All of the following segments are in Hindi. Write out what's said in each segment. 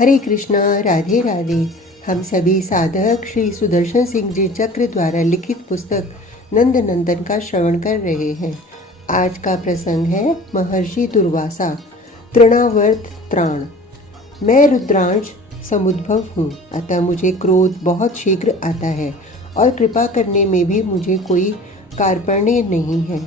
हरे कृष्णा, राधे राधे। हम सभी साधक श्री सुदर्शन सिंह जी चक्र द्वारा लिखित पुस्तक नंद नंदन का श्रवण कर रहे हैं। आज का प्रसंग है महर्षि दुर्वासा, तृणावर्त त्राण। मैं रुद्रांश समुद्भव हूँ, अतः मुझे क्रोध बहुत शीघ्र आता है और कृपा करने में भी मुझे कोई कार्पण्य नहीं है।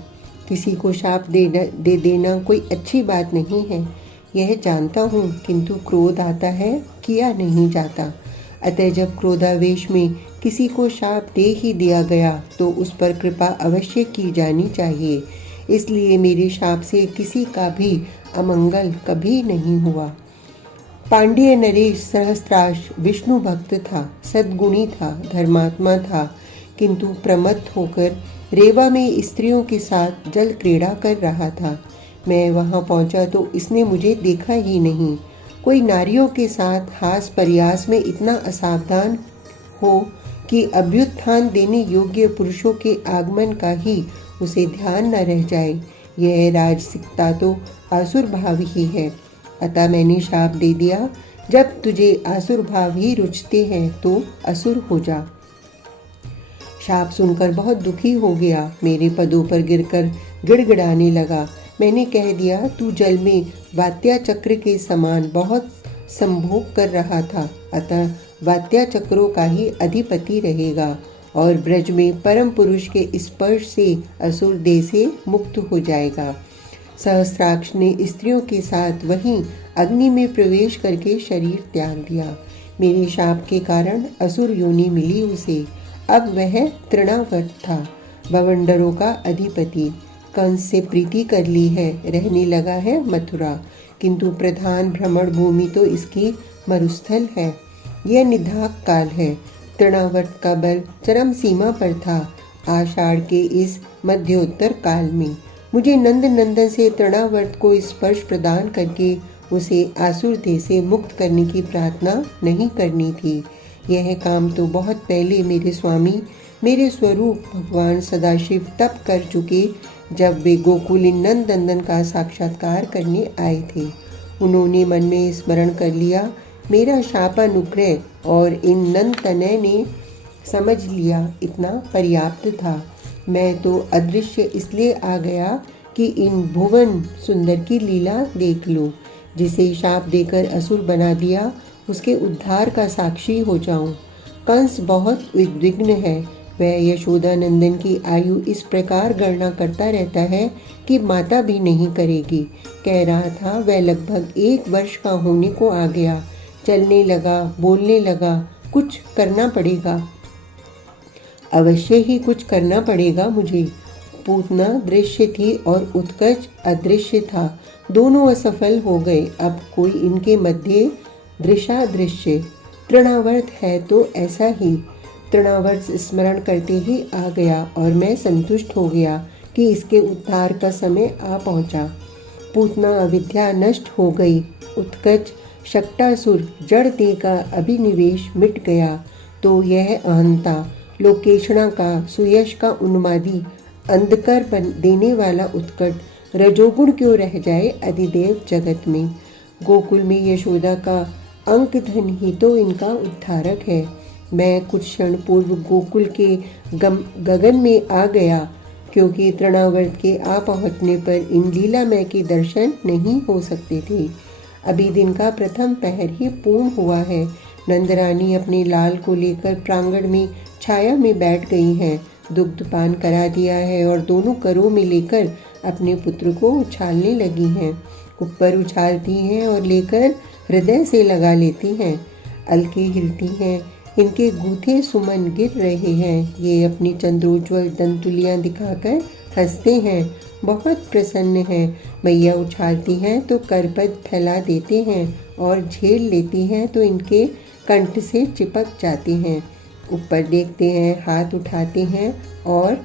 किसी को शाप दे देना कोई अच्छी बात नहीं है, यह जानता हूँ, किंतु क्रोध आता है, किया नहीं जाता। अतः जब क्रोधावेश में किसी को शाप दे ही दिया गया तो उस पर कृपा अवश्य की जानी चाहिए। इसलिए मेरे शाप से किसी का भी अमंगल कभी नहीं हुआ। पांड्य नरेश सहस्त्राश विष्णु भक्त था, सद्गुणी था, धर्मात्मा था, किंतु प्रमत्त होकर रेवा में स्त्रियों के साथ जल क्रीड़ा कर रहा था। मैं वहां पहुंचा तो इसने मुझे देखा ही नहीं। कोई नारियों के साथ हास प्रयास में इतना असावधान हो कि अभ्युत्थान देने योग्य पुरुषों के आगमन का ही उसे ध्यान न रह जाए, यह राजसिकता तो आसुर भाव ही है। अतः मैंने शाप दे दिया, जब तुझे आसुर भाव ही रुचते हैं तो असुर हो जा। शाप सुनकर बहुत दुखी हो गया, मेरे पदों पर गिरकर गिड़गिड़ाने लगा। मैंने कह दिया, तू जल में वात्या चक्र के समान बहुत संभोग कर रहा था, अतः वात्या चक्रों का ही अधिपति रहेगा और ब्रज में परम पुरुष के स्पर्श से असुर देह से मुक्त हो जाएगा। सहस्त्राक्ष ने स्त्रियों के साथ वहीं अग्नि में प्रवेश करके शरीर त्याग दिया। मेरे शाप के कारण असुर योनि मिली उसे। अब वह तृणावर्त था, बवंडरों का अधिपति। कंस से प्रीति कर ली है, रहने लगा है मथुरा, किंतु प्रधान भ्रमण भूमि तो इसकी मरुस्थल है। यह निधाक काल है। तृणावर्त का बल चरम सीमा पर था। आषाढ़ के इस मध्योत्तर काल में मुझे नंद नंदन से तृणावर्त को स्पर्श प्रदान करके उसे आसुर देह से मुक्त करने की प्रार्थना नहीं करनी थी। यह काम तो बहुत पहले मेरे स्वामी, मेरे स्वरूप भगवान सदाशिव तप कर चुके, जब वे गोकुलीन नंद नंदन का साक्षात्कार करने आए थे। उन्होंने मन में स्मरण कर लिया, मेरा शापानुग्रह और इन नंद तनय ने समझ लिया, इतना पर्याप्त था। मैं तो अदृश्य इसलिए आ गया कि इन भुवन सुंदर की लीला देख लूं। जिसे शाप देकर असुर बना दिया, उसके उद्धार का साक्षी हो जाऊं। कंस बहुत उद्विग्न है। वह यशोदा नंदन की आयु इस प्रकार गणना करता रहता है कि माता भी नहीं करेगी। कह रहा था, वह लगभग 1 वर्ष का होने को आ गया, चलने लगा, बोलने लगा। कुछ करना पड़ेगा, अवश्य ही कुछ करना पड़ेगा मुझे। पूतना दृश्य थी और उत्कच अदृश्य था, दोनों असफल हो गए। अब कोई इनके मध्य दृशादृश्य। तृणावर्त है तो ऐसा ही। तृणावर्त स्मरण करते ही आ गया और मैं संतुष्ट हो गया कि इसके उद्धार का समय आ पहुंचा। पूतना अविद्या नष्ट हो गई। उत्कच शक्टासुर जड़ देह का अभिनिवेश मिट गया। तो यह अहंता, लोकेशणा का, सुयश का उन्मादी, अंधकार देने वाला उत्कट रजोगुण क्यों रह जाए अधिदेव जगत में। गोकुल में यशोदा का अंक धन ही तो इनका उद्धारक है। मैं कुछ क्षण पूर्व गोकुल के गगन में आ गया, क्योंकि तृणावर्त के आ पहुँचने पर इन लीलामय के दर्शन नहीं हो सकते थे। अभी दिन का प्रथम पहर ही पूर्ण हुआ है। नंदरानी अपने लाल को लेकर प्रांगण में छाया में बैठ गई हैं। दुग्धपान करा दिया है और दोनों करों में लेकर अपने पुत्र को उछालने लगी हैं। ऊपर उछालती हैं और लेकर हृदय से लगा लेती हैं। अलके हिलती हैं, इनके गूथे सुमन गिर रहे हैं। ये अपनी चंद्रोज्वल दंतुलियां दिखाकर हंसते हैं, बहुत प्रसन्न हैं। मैया उछालती हैं तो करपद फैला देते हैं और झेल लेती हैं तो इनके कंठ से चिपक जाते हैं। ऊपर देखते हैं, हाथ उठाते हैं और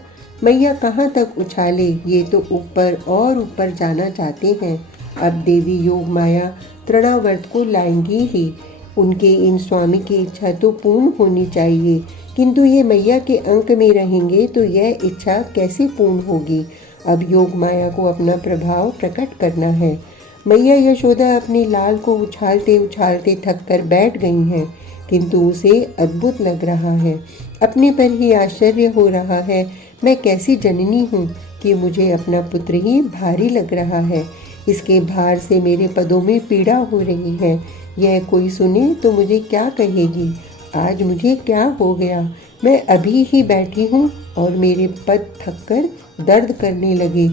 मैया कहाँ तक उछाले, ये तो ऊपर और ऊपर जाना चाहते हैं। अब देवी योग माया तृणावर्त को लाएंगी ही। उनके इन स्वामी की इच्छा तो पूर्ण होनी चाहिए, किंतु ये मैया के अंक में रहेंगे तो यह इच्छा कैसे पूर्ण होगी। अब योग माया को अपना प्रभाव प्रकट करना है। मैया यशोदा अपने लाल को उछालते उछालते थक कर बैठ गई हैं, किंतु उसे अद्भुत लग रहा है। अपने पर ही आश्चर्य हो रहा है। मैं कैसी जननी हूँ कि मुझे अपना पुत्र ही भारी लग रहा है। इसके भार से मेरे पदों में पीड़ा हो रही है। यह कोई सुने तो मुझे क्या कहेगी। आज मुझे क्या हो गया। मैं अभी ही बैठी हूँ और मेरे पद थककर दर्द करने लगे।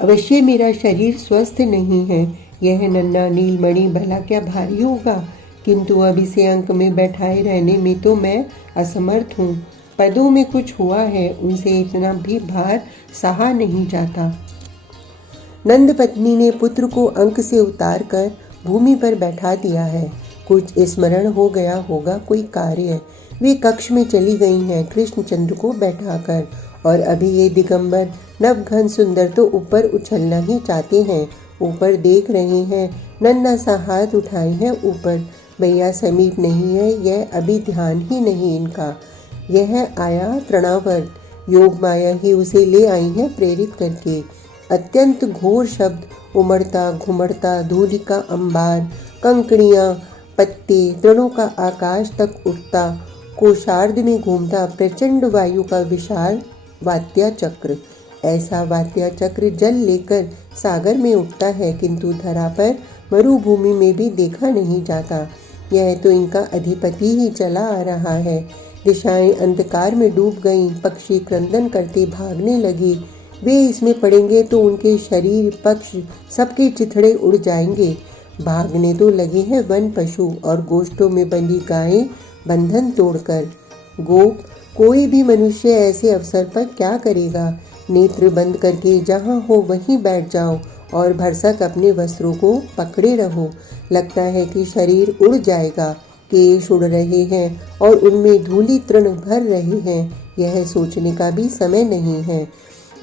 अवश्य मेरा शरीर स्वस्थ नहीं है। यह नन्हा नीलमणि भला क्या भारी होगा, किंतु अब इसे अंक में बैठाए रहने में तो मैं असमर्थ हूँ। पदों में कुछ हुआ है, उनसे इतना भी भार सहा नहीं जाता। नंद पत्नी ने पुत्र को अंक से उतार कर भूमि पर बैठा दिया है। कुछ स्मरण हो गया होगा, कोई कार्य। वे कक्ष में चली गई हैं कृष्णचंद्र को बैठाकर, और अभी ये दिगंबर नवघन सुंदर तो ऊपर उछलना ही चाहते हैं। ऊपर देख रहे हैं, नन्हा सा हाथ उठाए हैं ऊपर। भैया समीप नहीं है, यह अभी ध्यान ही नहीं इनका। यह आया तृणावर्त, योग माया ही उसे ले आई है प्रेरित करके। अत्यंत घोर शब्द उमड़ता घुमड़ता धूलि का अंबार, कंकड़ियाँ पत्ते तृणों का आकाश तक उठता, कोशार्ध में घूमता प्रचंड वायु का विशाल वात्या चक्र। ऐसा वात्या चक्र जल लेकर सागर में उठता है, किंतु धरा पर मरुभूमि में भी देखा नहीं जाता। यह तो इनका अधिपति ही चला आ रहा है। दिशाएं अंधकार में डूब गईं, पक्षी क्रंदन करते भागने लगे। वे इसमें पड़ेंगे तो उनके शरीर पक्ष सबके चिथड़े उड़ जाएंगे। भागने तो लगे हैं वन पशु और गोष्ठों में बंधी गायें बंधन तोड़कर। गोप, कोई भी मनुष्य ऐसे अवसर पर क्या करेगा। नेत्र बंद करके जहाँ हो वहीं बैठ जाओ और भरसक अपने वस्त्रों को पकड़े रहो। लगता है कि शरीर उड़ जाएगा। केश उड़ रहे हैं और उनमें धूलि तृण भर रहे हैं। यह सोचने का भी समय नहीं है।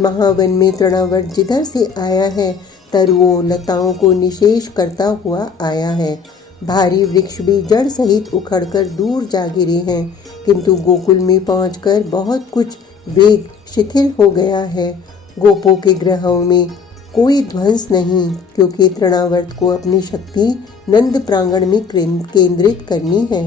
महावन में तृणावर्त जिधर से आया है, तरुओं लताओं को निशेष करता हुआ आया है। भारी वृक्ष भी जड़ सहित उखड़कर दूर जा गिरे हैं, किंतु गोकुल में पहुंचकर बहुत कुछ वेग शिथिल हो गया है। गोपों के ग्रहों में कोई ध्वंस नहीं, क्योंकि तृणावर्त को अपनी शक्ति नंद प्रांगण में केंद्रित करनी है।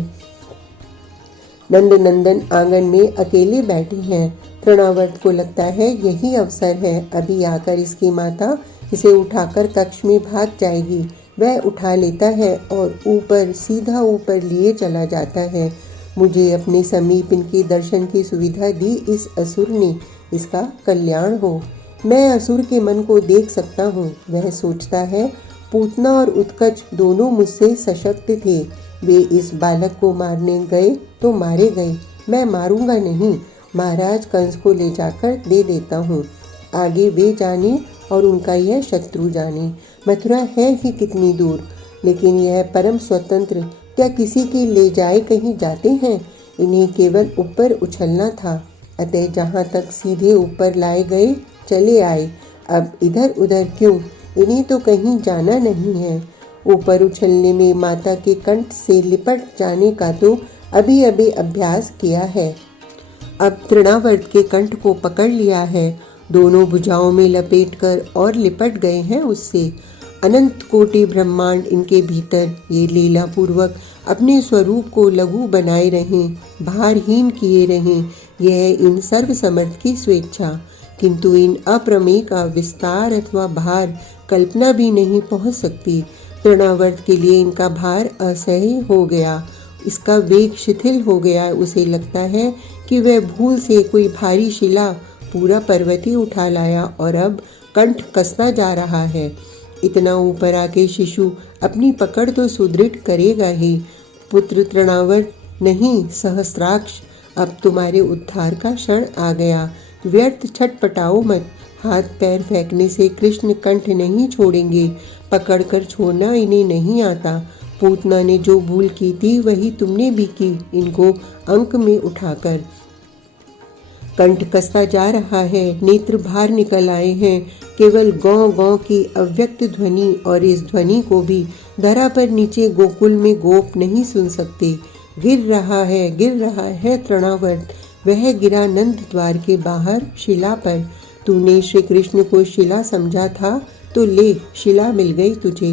नंद नंदन आंगन में अकेले बैठी हैं। तृणावर्त को लगता है यही अवसर है। अभी आकर इसकी माता इसे उठाकर कक्ष में भाग जाएगी। वह उठा लेता है और ऊपर सीधा ऊपर लिए चला जाता है। मुझे अपने समीप इनके दर्शन की सुविधा दी इस असुर ने, इसका कल्याण हो। मैं असुर के मन को देख सकता हूँ। वह सोचता है पूतना और उत्कच दोनों मुझसे सशक्त थे। वे इस बालक को मारने गए तो मारे गए, मैं मारूंगा नहीं। महाराज कंस को ले जाकर दे देता हूँ। आगे वे जाने और उनका यह शत्रु जाने। मथुरा है ही कितनी दूर, लेकिन यह परम स्वतंत्र क्या किसी के ले जाए कहीं जाते हैं। इन्हें केवल ऊपर उछलना था, अतः जहाँ तक सीधे ऊपर लाए गए चले आए। अब इधर उधर क्यों, इन्हें तो कहीं जाना नहीं है। ऊपर उछलने में माता के कंठ से लिपट जाने का तो अभी अभी अभ्यास किया है। अब तृणावर्त के कंठ को पकड़ लिया है, दोनों भुजाओं में लपेटकर और लिपट गए हैं उससे। अनंत कोटि ब्रह्मांड इनके भीतर ये लीला पूर्वक अपने स्वरूप को लघु बनाए रहें, भारहीन किए रहें। यह इन सर्व समर्थ की स्वेच्छा, किंतु इन अप्रमेय का विस्तार अथवा भार कल्पना भी नहीं पहुंच सकती। तृणावर्त के लिए इनका भार असह्य हो गया, इसका वेग शिथिल हो गया। उसे लगता है कि वह भूल से कोई भारी शिला पूरा पर्वत ही उठा लाया और अब कंठ कसता जा रहा है। इतना ऊपर आके शिशु अपनी पकड़ तो सुदृढ़ करेगा ही। पुत्र तृणावर्त, नहीं सहस्राक्ष, अब तुम्हारे उद्धार का क्षण आ गया। व्यर्थ छटपटाओ मत। हाथ पैर फेंकने से कृष्ण कंठ नहीं छोड़ेंगे, पकड़कर छोड़ना इन्हें नहीं आता। पूतना ने जो भूल की थी वही तुमने भी की, इनको अंक में उठाकर। कंठ कसता जा रहा है, नेत्र बाहर निकल आए हैं। केवल गौ गौ की अव्यक्त ध्वनि, और इस ध्वनि को भी धरा पर नीचे गोकुल में गोप नहीं सुन सकते। गिर रहा है तृणावर्त। वह गिरा नंद द्वार के बाहर शिला पर। तूने श्री कृष्ण को शिला समझा था, तो ले शिला मिल गई तुझे।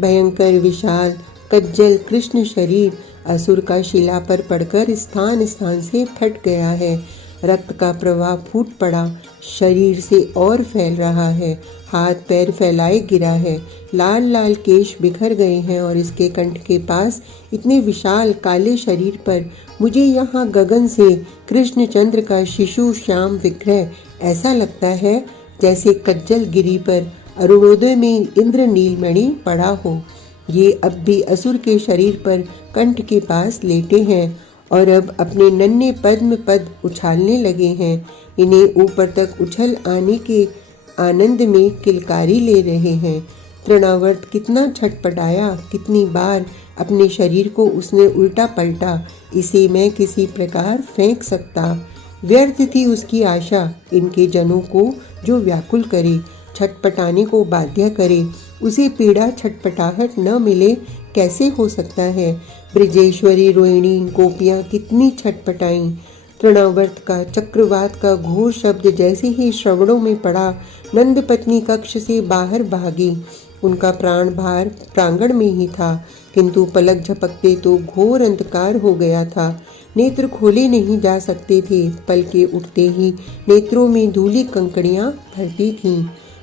भयंकर विशाल कज्जल कृष्ण शरीर असुर का शिला पर पड़कर स्थान स्थान से फट गया है। रक्त का प्रवाह फूट पड़ा, शरीर से और फैल रहा है, हाथ पैर फैलाए गिरा है, लाल लाल केश बिखर गए हैं और इसके कंठ के पास इतने विशाल काले शरीर पर मुझे यहाँ गगन से कृष्णचंद्र का शिशु श्याम विग्रह ऐसा लगता है जैसे कज्जल गिरी पर अरुणोदय में इंद्र नीलमणि पड़ा हो। ये अब भी असुर के शरीर पर कंठ के पास लेटे हैं और अब अपने नन्हे पद्म पद उछालने लगे हैं। इन्हें ऊपर तक उछल आने के आनंद में किलकारी ले रहे हैं। तृणावर्त कितना छटपटाया, कितनी बार अपने शरीर को उसने उल्टा पलटा, इसे मैं किसी प्रकार फेंक सकता। व्यर्थ थी उसकी आशा, इनके जनों को जो व्याकुल करे, छटपटाने को बाध्य करे, उसे पीड़ा छटपटाहट न मिले कैसे हो सकता है। ब्रजेश्वरी रोहिणी गोपियाँ कितनी छटपटाईं। तृणावर्त का चक्रवात का घोर शब्द जैसे ही श्रवणों में पड़ा, नंद पत्नी कक्ष से बाहर भागी। उनका प्राण भार प्रांगण में ही था, किंतु पलक झपकते तो घोर अंधकार हो गया था। नेत्र खोले नहीं जा सकते थे। पलके उठते ही नेत्रों में धूली कंकड़ियां भरती थीं।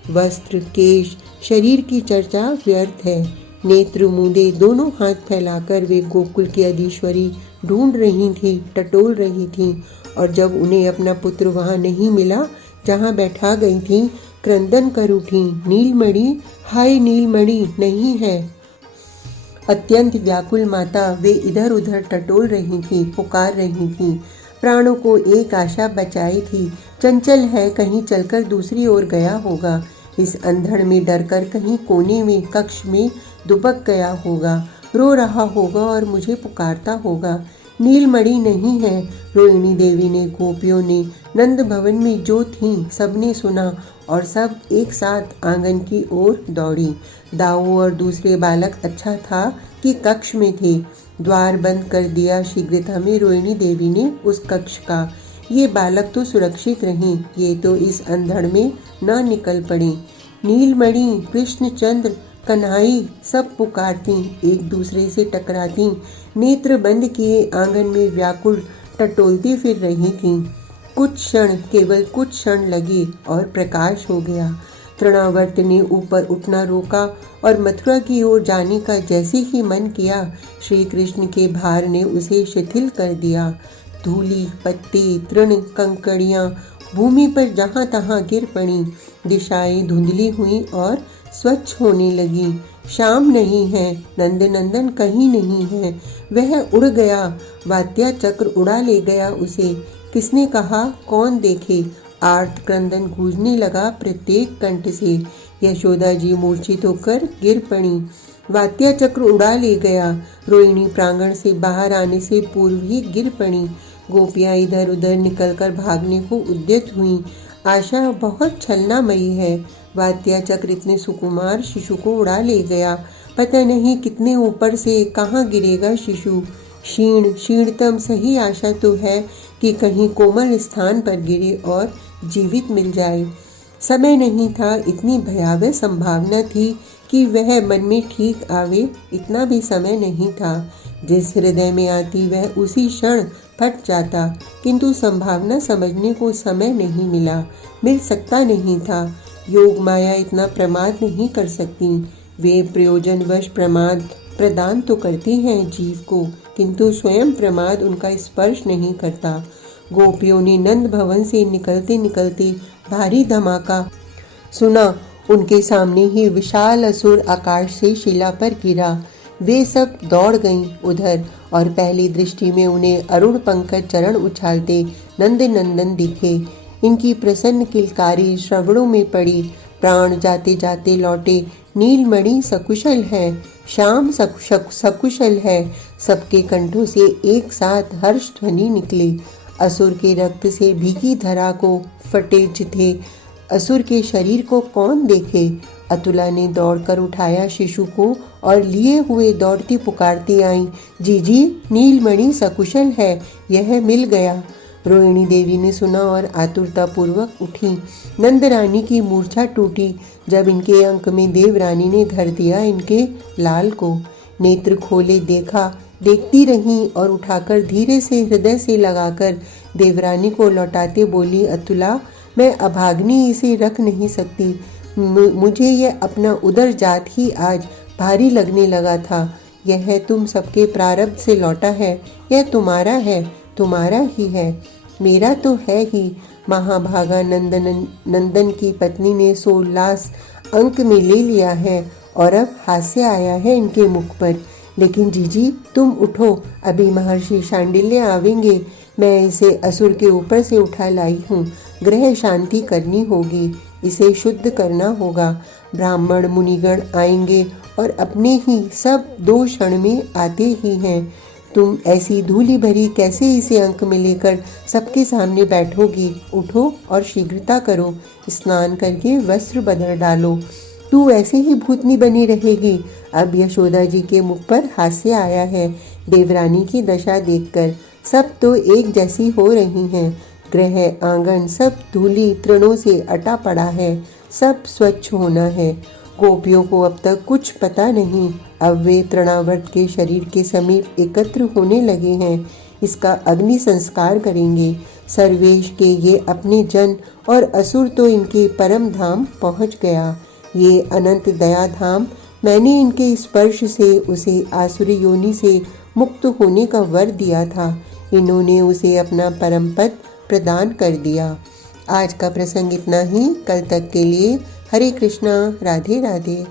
वस्त्र केश शरीर की चर्चा व्यर्थ है। नेत्र मूंदे दोनों हाथ फैलाकर वे गोकुल की अधीश्वरी ढूंढ रही थी, टटोल रही थी, और जब उन्हें अपना पुत्र वहां नहीं मिला जहां बैठा गई थी, क्रंदन कर उठी, नीलमणि, हाय नीलमणि नहीं है। अत्यंत व्याकुल माता वे इधर उधर टटोल रही थी, पुकार रही थी। प्राणों को एक आशा बचाई थी, चंचल है, कहीं चलकर दूसरी ओर गया होगा। इस अंधड़ में डरकर कहीं कोने में कक्ष में दुबक गया होगा, रो रहा होगा और मुझे पुकारता होगा। नीलमणि नहीं है। रोहिणी देवी ने, गोपियों ने, नंद भवन में जो थीं सबने सुना और सब एक साथ आंगन की ओर दौड़ी। दाऊ और दूसरे बालक अच्छा था कि कक्ष में थे। द्वार बंद कर दिया शीघ्रता में रोहिणी देवी ने उस कक्ष का। ये बालक तो सुरक्षित रहे, ये तो इस अंधड़ में न निकल पड़े। नीलमणि, कृष्णचंद्र, कन्हई सब पुकारती, एक दूसरे से टकराती, नेत्र बंद किए आंगन में व्याकुल टटोलती फिर रही थीं। कुछ क्षण, केवल कुछ क्षण लगे और प्रकाश हो गया। तृणावर्त ने ऊपर उठना रोका और मथुरा की ओर जाने का जैसे ही मन किया, श्री कृष्ण के भार ने उसे शिथिल कर दिया। धूली, पत्ते, तृण, कंकड़ियां भूमि पर जहां तहां गिर पड़ी। दिशाएं धुंधली हुई और स्वच्छ होने लगी। श्याम नहीं है, नंदनंदन कहीं नहीं है, वह उड़ गया। वात्या चक्र उड़ा ले गया उसे। किसने कहा, कौन देखे? आर्त क्रंदन गूंजने लगा प्रत्येक कंठ से। यशोदा जी मूर्छित होकर गिर पड़ी। वात्या चक्र उड़ा ले गया। रोहिणी प्रांगण से बाहर आने से पूर्व ही गिर पड़ी। गोपियां इधर उधर निकलकर भागने को उद्यत हुईं। आशा बहुत छलनामयी है। वात्या चक्र इतने सुकुमार शिशु को उड़ा ले गया। पता नहीं कितने ऊपर से कहाँ गिरेगा शिशु। क्षीणतम सही आशा तो है कि कहीं कोमल स्थान पर गिरे और जीवित मिल जाए। समय नहीं था, इतनी भयावह संभावना थी कि वह मन में ठीक आवे, इतना भी समय नहीं था। जिस हृदय में आती वह उसी क्षण फट जाता, किंतु संभावना समझने को समय नहीं मिला, मिल सकता नहीं था। योग माया इतना प्रमाद नहीं कर सकती। वे प्रयोजनवश प्रमाद प्रदान तो करती हैं जीव को, किंतु स्वयं प्रमाद उनका स्पर्श नहीं करता। गोपियों ने नंद भवन से निकलते निकलते भारी धमाका सुना। उनके सामने ही विशाल असुर आकाश से शिला पर गिरा। वे सब दौड़ गईं उधर, और पहली दृष्टि में उन्हें अरुण पंकज चरण उछालते नंद नंदन दिखे। इनकी प्रसन्न किलकारी श्रवणों में पड़ी। प्राण जाते जाते लौटे। नीलमणि सकुशल है, श्याम सकुशल है। सबके कंठों से एक साथ हर्ष ध्वनि निकले। असुर के रक्त से भीगी धरा को फटे थे। असुर के शरीर को कौन देखे? अतुला ने दौड़कर उठाया शिशु को और लिए हुए दौड़ती पुकारती आई, जीजी नीलमणि सकुशल है, यह मिल गया। रोहिणी देवी ने सुना और आतुरता पूर्वक उठी। नंद रानी की मूर्छा टूटी जब इनके अंक में देवरानी ने धर दिया इनके लाल को। नेत्र खोले देखा, देखती रहीं और उठाकर धीरे से हृदय से लगाकर देवरानी को लौटाते बोली, अतुला, मैं अभाग्नि इसे रख नहीं सकती। मुझे यह अपना उदर जात ही आज भारी लगने लगा था। यह तुम सबके प्रारब्ध से लौटा है, यह तुम्हारा है, तुम्हारा ही है, मेरा तो है ही। महाभागा नंदन की पत्नी ने सोल्लास अंक में ले लिया है और अब हास्य आया है इनके मुख पर। लेकिन जीजी तुम उठो, अभी महर्षि शांडिल्य आवेंगे। मैं इसे असुर के ऊपर से उठा लाई हूँ, ग्रह शांति करनी होगी, इसे शुद्ध करना होगा। ब्राह्मण मुनिगण आएंगे और अपने ही सब 2 क्षण में आते ही हैं। तुम ऐसी धूली भरी कैसे इसे अंक में लेकर सबके सामने बैठोगी? उठो और शीघ्रता करो, स्नान करके वस्त्र बदल डालो। तू ऐसे ही भूतनी बनी रहेगी। अब यशोदा जी के मुख पर हास्य आया है देवरानी की दशा देखकर। सब तो एक जैसी हो रही हैं। ग्रह आंगन सब धूली तृणों से अटा पड़ा है, सब स्वच्छ होना है। गोपियों को अब तक कुछ पता नहीं, अब वे तृणावर्त के शरीर के समीप एकत्र होने लगे हैं। इसका अग्नि संस्कार करेंगे। सर्वेश के ये अपने जन और असुर तो इनके परम धाम पहुँच गया। ये अनंत दया धाम, मैंने इनके स्पर्श से उसे आसुरी योनि से मुक्त होने का वर दिया था। इन्होंने उसे अपना परम पद प्रदान कर दिया। आज का प्रसंग इतना ही। कल तक के लिए हरे कृष्णा, राधे राधे।